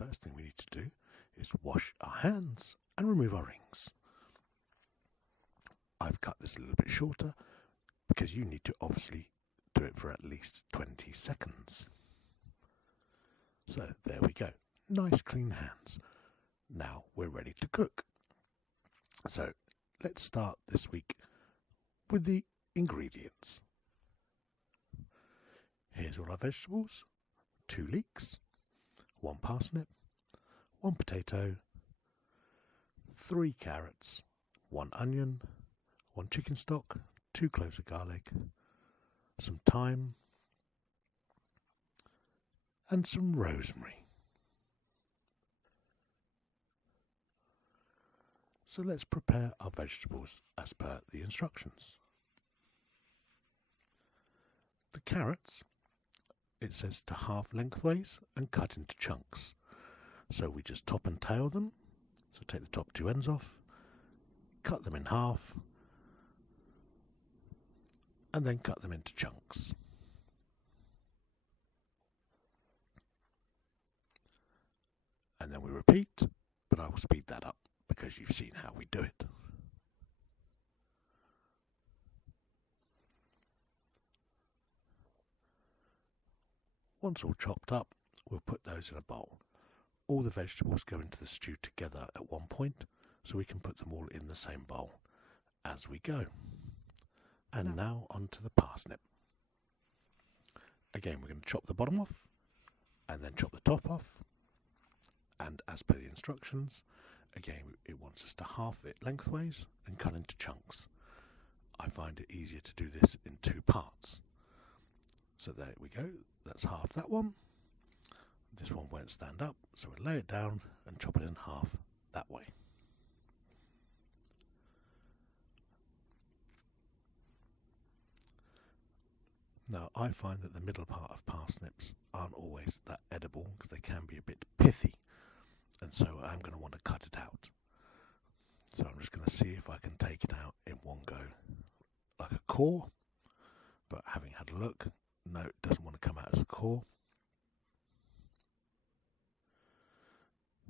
first thing we need to do is wash our hands and remove our rings. I've cut this a little bit shorter because you need to obviously do it for at least 20 seconds. So there we go, nice clean hands. Now we're ready to cook. So let's start this week with the ingredients. Here's all our vegetables: 2 leeks, 1 parsnip, 1 potato, 3 carrots, 1 onion, 1 chicken stock, 2 cloves of garlic, some thyme, and some rosemary. So let's prepare our vegetables as per the instructions. The carrots, it says to half lengthways and cut into chunks. So we just top and tail them. So take the top 2 ends off, cut them in half, and then cut them into chunks. And then we repeat, but I will speed that up because you've seen how we do it. Once all chopped up, we'll put those in a bowl. All the vegetables go into the stew together at one point, so we can put them all in the same bowl as we go. And now onto the parsnip. Again, we're going to chop the bottom off, and then chop the top off. And as per the instructions, again, it wants us to half it lengthways and cut into chunks. I find it easier to do this in 2 parts. So there we go, that's half that one. This one won't stand up, so we'll lay it down and chop it in half that way. Now, I find that the middle part of parsnips aren't always that edible because they can be a bit pithy, and so I'm going to want to cut it out. So I'm just going to see if I can take it out in one go, like a core, but having had a look, no, it doesn't want to come out as a core.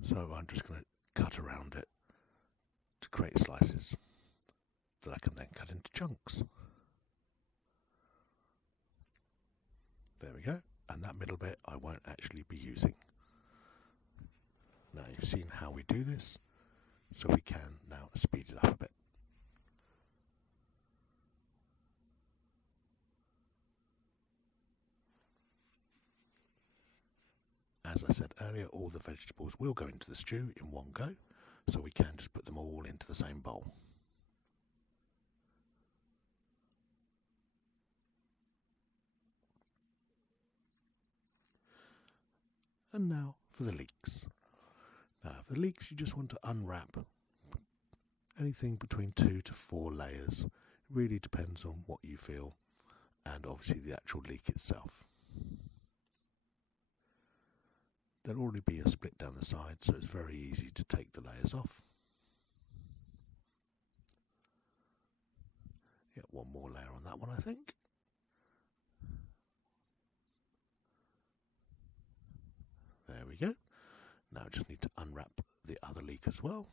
So I'm just going to cut around it to create slices that I can then cut into chunks. There we go, and that middle bit I won't actually be using. Now you've seen how we do this, so we can now speed it up a bit. As I said earlier, all the vegetables will go into the stew in one go, so we can just put them all into the same bowl. And now for the leeks. Now for the leeks, you just want to unwrap anything between 2 to 4 layers. It really depends on what you feel and obviously the actual leek itself. There'll already be a split down the side, so it's very easy to take the layers off. Get one more layer on that one, I think. There we go. Now I just need to unwrap the other leek as well.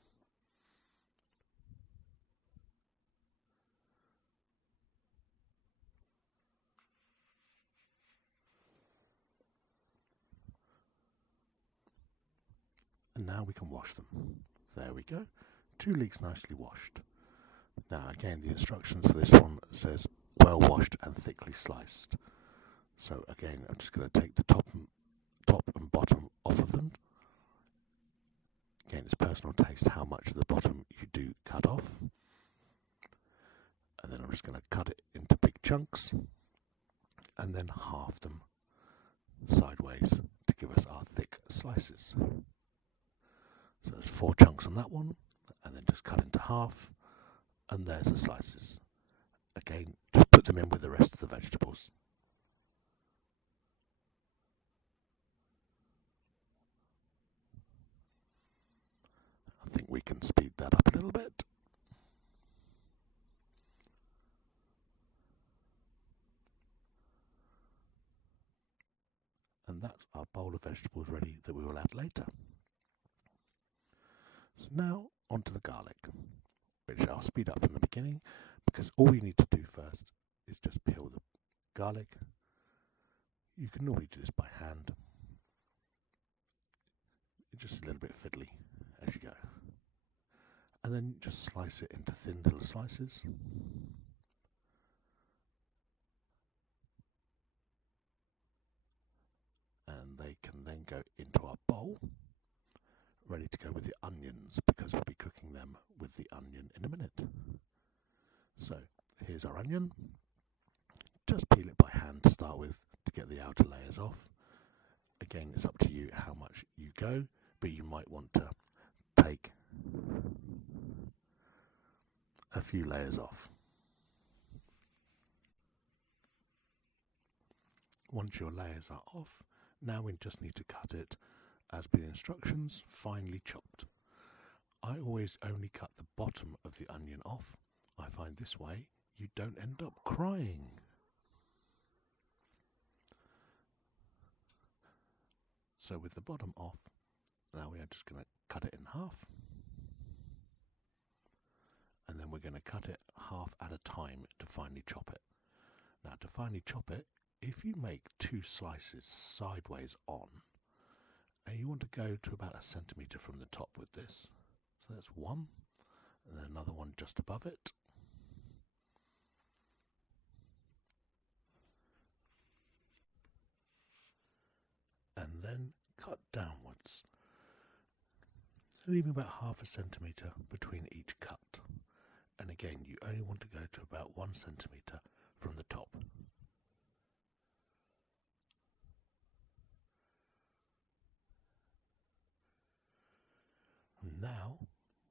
And now we can wash them. There we go. 2 leeks nicely washed. Now again, the instructions for this one says well washed and thickly sliced. So again, I'm just going to take the top and bottom off of them. Again, it's personal taste how much of the bottom you do cut off. And then I'm just going to cut it into big chunks and then half them sideways to give us our thick slices. So there's 4 chunks on that one, and then just cut into half, and there's the slices. Again, just put them in with the rest of the vegetables. I think we can speed that up a little bit. And that's our bowl of vegetables ready that we will add later. So now onto the garlic, which I'll speed up from the beginning because all you need to do first is just peel the garlic. You can normally do this by hand. It's just a little bit fiddly as you go. And then just slice it into thin little slices. And they can then go into our bowl, ready to go with the onions, because we'll be cooking them with the onion in a minute. So here's our onion. Just peel it by hand to start with to get the outer layers off. Again, it's up to you how much you go, but you might want to take a few layers off. Once your layers are off, now we just need to cut it as per the instructions, finely chopped. I always only cut the bottom of the onion off. I find this way you don't end up crying. So with the bottom off, now we are just going to cut it in half. And then we're going to cut it half at a time to finely chop it. Now to finely chop it, if you make 2 slices sideways on, and you want to go to about 1 centimetre from the top with this, so that's one, and then another one just above it. And then cut downwards, leaving about 0.5 centimetre between each cut. And again, you only want to go to about 1 centimetre from the top. Now,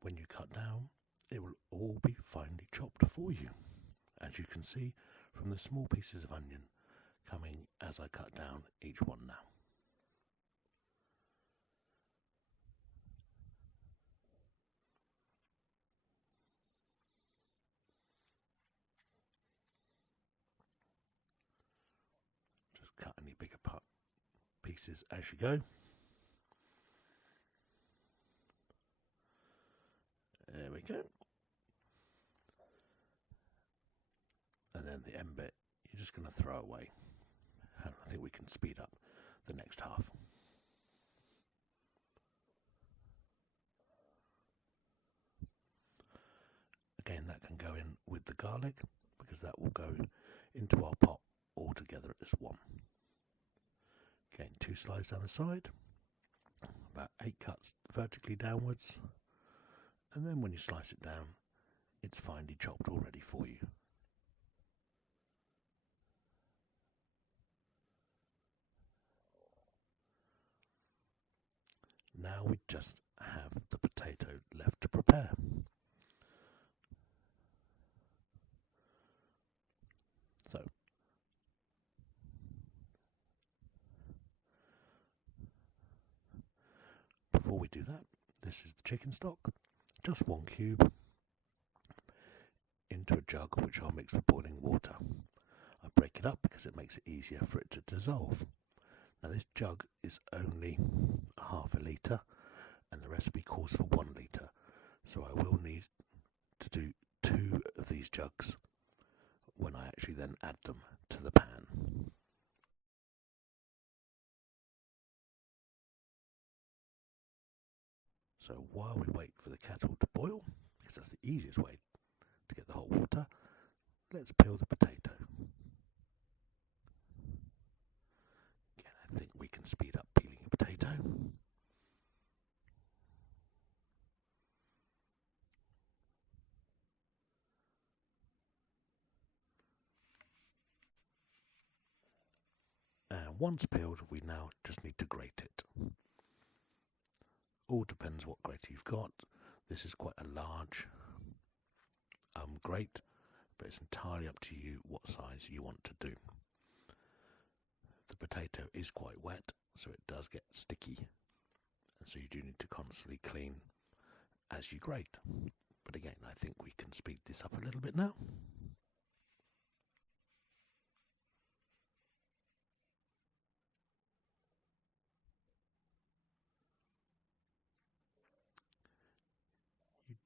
when you cut down, it will all be finely chopped for you, as you can see from the small pieces of onion coming as I cut down each one now. Just cut any bigger pieces as you go. There we go. And then the end bit, you're just going to throw away. And I think we can speed up the next half. Again, that can go in with the garlic, because that will go into our pot all together as one. Again, 2 slices down the side, about 8 cuts vertically downwards. And then when you slice it down, it's finely chopped already for you. Now we just have the potato left to prepare. So, before we do that, this is the chicken stock. Just 1 cube into a jug which I'll mix with boiling water. I break it up because it makes it easier for it to dissolve. Now this jug is only 0.5 litre and the recipe calls for 1 litre, so I will need to do 2 of these jugs when I actually then add them to the pan. So while we wait for the kettle to boil, because that's the easiest way to get the hot water, let's peel the potato. Again, I think we can speed up peeling a potato. And once peeled, we now just need to grate it. All depends what grater you've got. This is quite a large grate, but it's entirely up to you what size you want to do. The potato is quite wet, so it does get sticky, and so you do need to constantly clean as you grate. But again, I think we can speed this up a little bit now.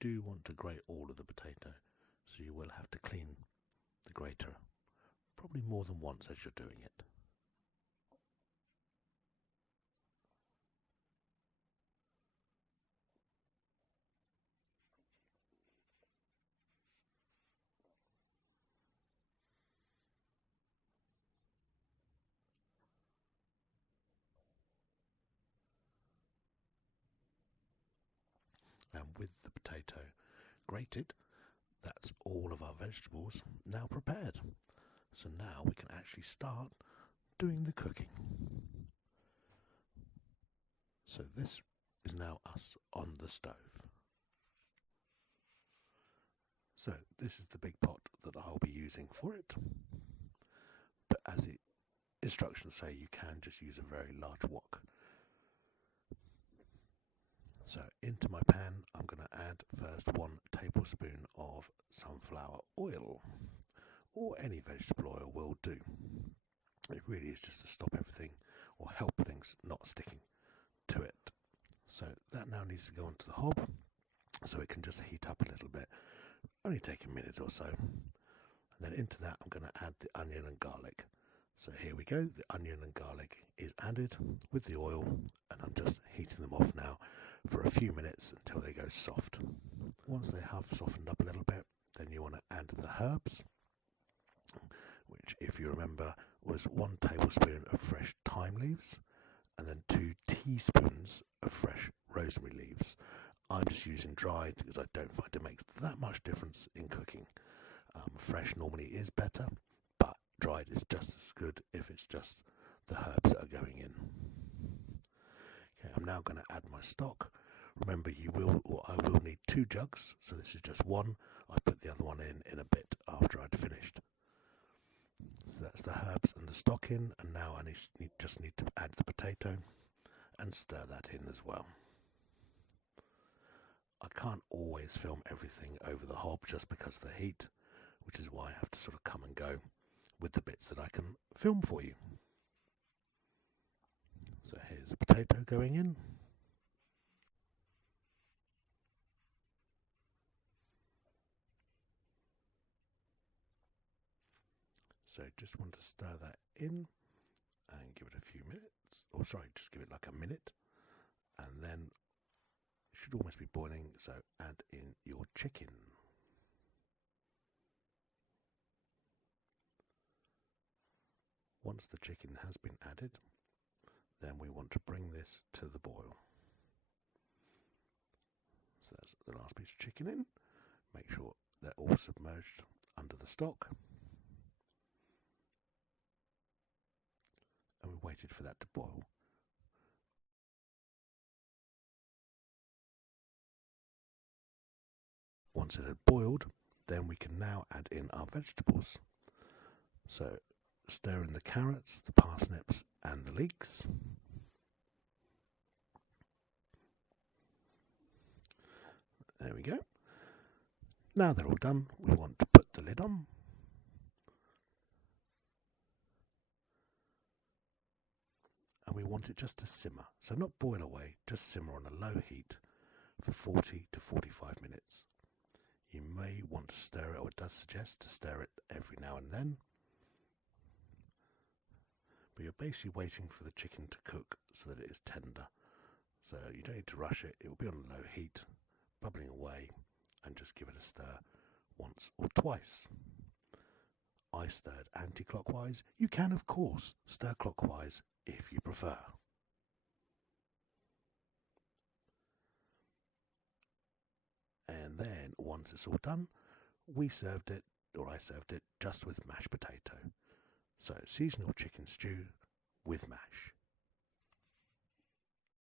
do want to grate all of the potato, so you will have to clean the grater probably more than once as you're doing it. And with the potato grated, that's all of our vegetables now prepared. So now we can actually start doing the cooking. So this is now us on the stove. So this is the big pot that I'll be using for it. But as the instructions say, you can just use a very large wok. So into my pan, I'm going to add first 1 tablespoon of sunflower oil, or any vegetable oil will do. It really is just to stop everything or help things not sticking to it. So that now needs to go onto the hob, so it can just heat up a little bit, only take a minute or so. And then into that I'm going to add the onion and garlic. So here we go, the onion and garlic is added with the oil, and I'm just heating them off now for a few minutes until they go soft. Once they have softened up a little bit, then you want to add the herbs, which, if you remember, was 1 tablespoon of fresh thyme leaves and then 2 teaspoons of fresh rosemary leaves. I'm just using dried because I don't find it makes that much difference in cooking. Fresh normally is better, but dried is just as good if it's just the herbs that are going in. Okay, I'm now going to add my stock. Remember, I will need 2 jugs, so this is just 1. I put the other one in a bit after I'd finished. So that's the herbs and the stock in, and now I just need to add the potato and stir that in as well. I can't always film everything over the hob just because of the heat, which is why I have to sort of come and go with the bits that I can film for you. So here's the potato going in. So just want to stir that in and give it a few minutes, or sorry, just give it like a minute, and then it should almost be boiling, so add in your chicken. Once the chicken has been added, then we want to bring this to the boil. So that's the last piece of chicken in. Make sure they're all submerged under the stock. And we waited for that to boil. Once it had boiled, then we can now add in our vegetables. So stir in the carrots, the parsnips and the leeks. There we go. Now they're all done, we want to put the lid on. And we want it just to simmer. So not boil away, just simmer on a low heat for 40 to 45 minutes. You may want to stir it, or it does suggest to stir it every now and then. But you're basically waiting for the chicken to cook so that it is tender. So you don't need to rush it. It will be on low heat, bubbling away, and just give it a stir once or twice. I stirred anti-clockwise. You can, of course, stir clockwise if you prefer. And then, once it's all done, I served it just with mashed potato. So, seasonal chicken stew with mash.